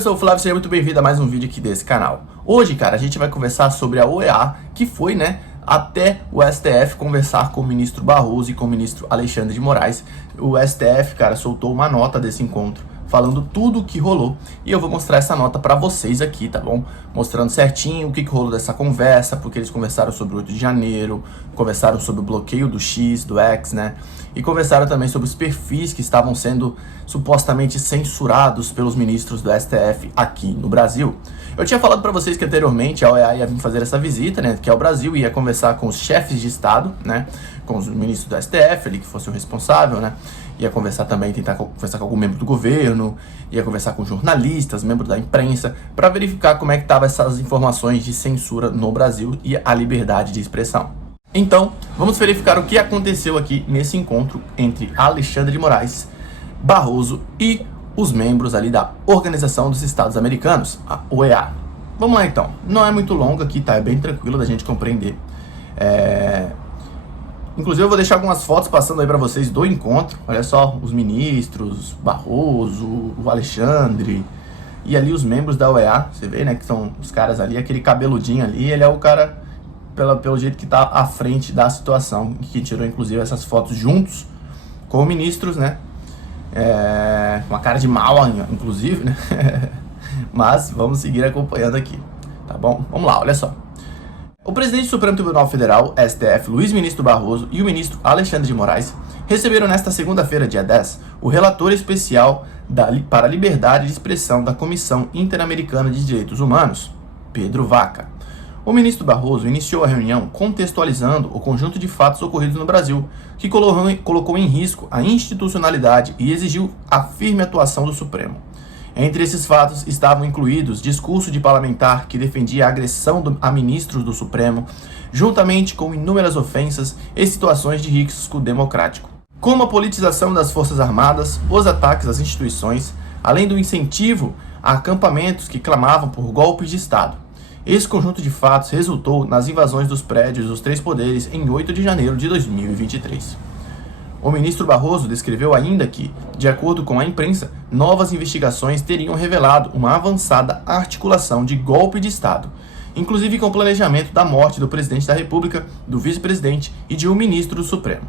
eu sou o Flávio, seja muito bem-vindo a mais um vídeo aqui desse canal. Hoje, cara, a gente vai conversar sobre a OEA, que foi, até o STF conversar com o ministro Barroso e com o ministro Alexandre de Moraes. O STF, cara, soltou uma nota desse encontro, falando tudo o que rolou, e eu vou mostrar essa nota pra vocês aqui, tá bom? Mostrando certinho o que rolou dessa conversa, porque eles conversaram sobre o 8 de janeiro, conversaram sobre o bloqueio do X, do X, e conversaram também sobre os perfis que estavam sendo supostamente censurados pelos ministros do STF aqui no Brasil. Eu tinha falado pra vocês que anteriormente a OEA ia vir fazer essa visita, que é o Brasil, ia conversar com os chefes de Estado, com os ministros do STF, ali que fosse o responsável, ia conversar também, tentar conversar com algum membro do governo, ia conversar com jornalistas, membros da imprensa, para verificar como é que estavam essas informações de censura no Brasil e a liberdade de expressão. Então, vamos verificar o que aconteceu aqui nesse encontro entre Alexandre de Moraes, Barroso e os membros ali da Organização dos Estados Americanos, a OEA. Vamos lá então, não é muito longo aqui, tá? É bem tranquilo da gente compreender. Inclusive eu vou deixar algumas fotos passando aí pra vocês do encontro. Olha só, os ministros, Barroso, o Alexandre e ali os membros da OEA. Você vê, que são os caras ali, aquele cabeludinho ali, ele é o cara, pelo jeito que tá à frente da situação, que tirou inclusive essas fotos juntos com ministros, com a cara de mal, inclusive, Mas vamos seguir acompanhando aqui, tá bom? Vamos lá, olha só. O presidente do Supremo Tribunal Federal, STF, Luiz Ministro Barroso e o ministro Alexandre de Moraes receberam nesta segunda-feira, dia 10, o relator especial para a liberdade de expressão da Comissão Interamericana de Direitos Humanos, Pedro Vaca. O ministro Barroso iniciou a reunião contextualizando o conjunto de fatos ocorridos no Brasil, que colocou em risco a institucionalidade e exigiu a firme atuação do Supremo. Entre esses fatos estavam incluídos discurso de parlamentar que defendia a agressão a ministros do Supremo, juntamente com inúmeras ofensas e situações de risco democrático, como a politização das Forças Armadas, os ataques às instituições, além do incentivo a acampamentos que clamavam por golpes de Estado. Esse conjunto de fatos resultou nas invasões dos prédios dos três poderes em 8 de janeiro de 2023. O ministro Barroso descreveu ainda que, de acordo com a imprensa, novas investigações teriam revelado uma avançada articulação de golpe de Estado, inclusive com o planejamento da morte do presidente da República, do vice-presidente e de um ministro do Supremo.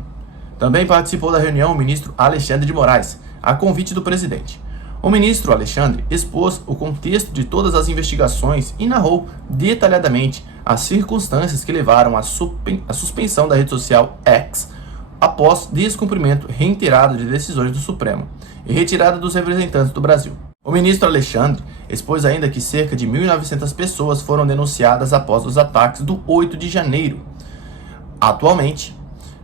Também participou da reunião o ministro Alexandre de Moraes, a convite do presidente. O ministro Alexandre expôs o contexto de todas as investigações e narrou detalhadamente as circunstâncias que levaram à suspensão da rede social X, após descumprimento reiterado de decisões do Supremo e retirada dos representantes do Brasil. O ministro Alexandre expôs ainda que cerca de 1.900 pessoas foram denunciadas após os ataques do 8 de janeiro. Atualmente,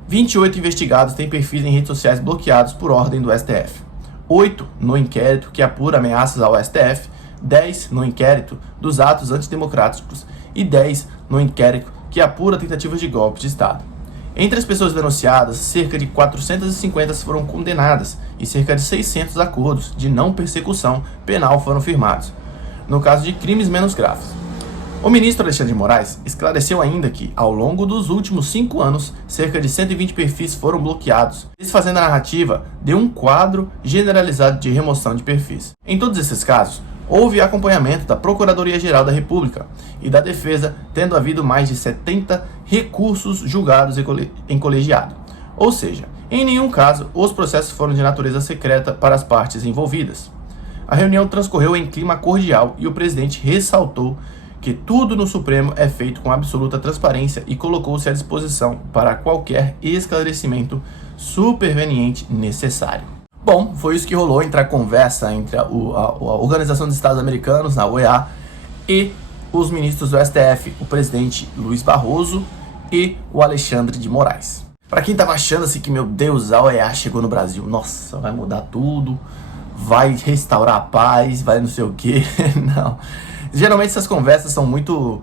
28 investigados têm perfis em redes sociais bloqueados por ordem do STF. 8 no inquérito que apura ameaças ao STF, 10 no inquérito dos atos antidemocráticos e 10 no inquérito que apura tentativas de golpe de Estado. Entre as pessoas denunciadas, cerca de 450 foram condenadas e cerca de 600 acordos de não persecução penal foram firmados, no caso de crimes menos graves. O ministro Alexandre de Moraes esclareceu ainda que, ao longo dos últimos 5 anos, cerca de 120 perfis foram bloqueados, desfazendo a narrativa de um quadro generalizado de remoção de perfis. Em todos esses casos, houve acompanhamento da Procuradoria-Geral da República e da Defesa, tendo havido mais de 70 recursos julgados em colegiado. Ou seja, em nenhum caso, os processos foram de natureza secreta para as partes envolvidas. A reunião transcorreu em clima cordial e o presidente ressaltou que tudo no Supremo é feito com absoluta transparência e colocou-se à disposição para qualquer esclarecimento superveniente necessário. Bom, foi isso que rolou entre a conversa entre a Organização dos Estados Americanos, a OEA, e os ministros do STF, o presidente Luiz Barroso e o Alexandre de Moraes. Para quem tava achando assim que, meu Deus, a OEA chegou no Brasil, nossa, vai mudar tudo, vai restaurar a paz, vai não sei o que, não. Geralmente essas conversas são muito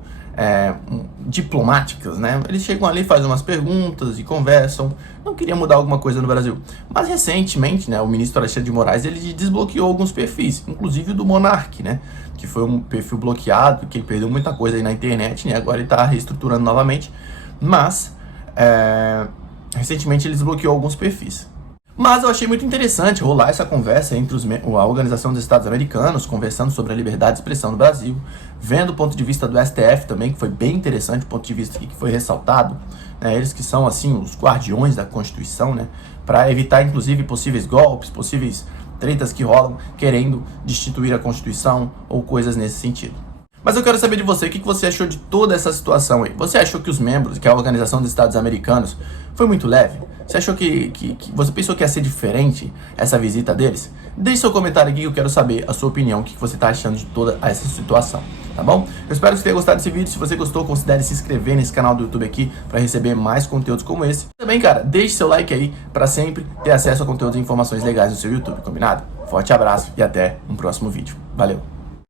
diplomáticas, Eles chegam ali, fazem umas perguntas e conversam. Não queria mudar alguma coisa no Brasil. Mas recentemente, o ministro Alexandre de Moraes, ele desbloqueou alguns perfis, inclusive o do Monark, que foi um perfil bloqueado, que ele perdeu muita coisa aí na internet, Agora ele está reestruturando novamente. Mas, recentemente ele desbloqueou alguns perfis. Mas eu achei muito interessante rolar essa conversa entre a Organização dos Estados Americanos, conversando sobre a liberdade de expressão no Brasil, vendo o ponto de vista do STF também, que foi bem interessante o ponto de vista que foi ressaltado, né, eles que são assim os guardiões da Constituição, né, para evitar inclusive possíveis golpes, possíveis tretas que rolam querendo destituir a Constituição ou coisas nesse sentido. Mas eu quero saber de você, o que você achou de toda essa situação aí? Você achou que os membros, que a Organização dos Estados Americanos, foi muito leve? Você achou você pensou que ia ser diferente essa visita deles? Deixe seu comentário aqui que eu quero saber a sua opinião, o que você está achando de toda essa situação, tá bom? Eu espero que você tenha gostado desse vídeo. Se você gostou, considere se inscrever nesse canal do YouTube aqui para receber mais conteúdos como esse. Também, cara, deixe seu like aí para sempre ter acesso a conteúdos e informações legais no seu YouTube, combinado? Forte abraço e até um próximo vídeo. Valeu!